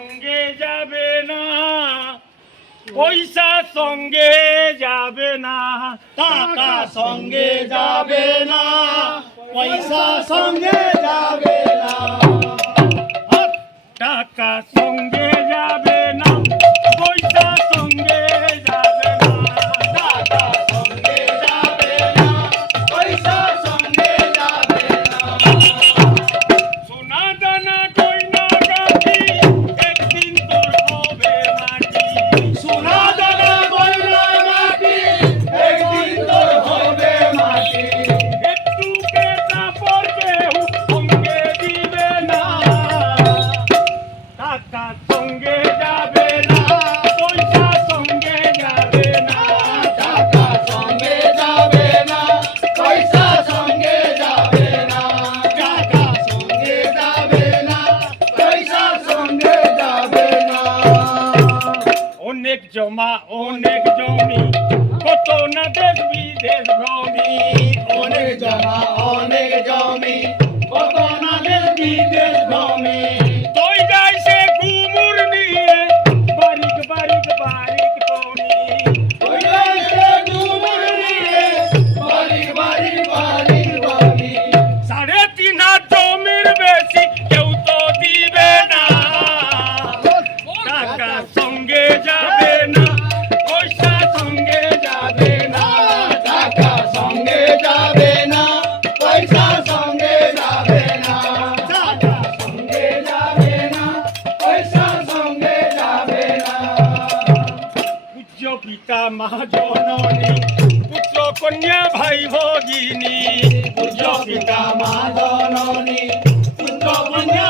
সঙ্গে যাবে না, পয়সা সঙ্গে যাবে না, টাকা সঙ্গে যাবে না, পয়সা সঙ্গে যাবে না। টাকা সঙ্গে যাবে না, পয়সা সঙ্গে যাবে না, টাকা সঙ্গে যাবে না, পয়সা সঙ্গে যাবে না। সোনা দানা গয়না গাঁথি একদিন তোর হবে মাটি, সোনা দানা গয়না গাঁথি একদিন তোর হবে মাটি। একটু কেটা পড়বে সঙ্গে দিবে না, টাকা সঙ্গে যাবে না, পয়সা সঙ্গে যাবে না, টাকা সঙ্গে যাবে না, পয়সা সঙ্গে যাবে না। টাকা সঙ্গে যাবে না, পয়সা সঙ্গে যাবে না। অনেক জমা অনেক জমি, কত না দেশ বিদেশ ভ্রমি, অনেক জমা অনেক জমি, কত না দেশ বিদেশ ভ্রমি। তুই যাই সে ঘুমুর নিয়ে বারিক বারিক বারিক টনি, ওই দেশে ডুবুর নিয়ে বাড়ি বাড়ি বাড়ি বাড়ি। 3.5 জমির বেশি কেউ তো দিবে না, টাকা সঙ্গে যাবে না, পয়সা সঙ্গে যাবে না, টাকা সঙ্গে যাবে না, পয়সা সঙ্গে যাবে না। টাকা সঙ্গে যাবে না, পয়সা সঙ্গে যাবে না। পূজ্য পিতা মা জননী, পুত্র কন্যা ভাই ভগিনী, পূজ্য পিতা মা জননী, পুত্র কন্যা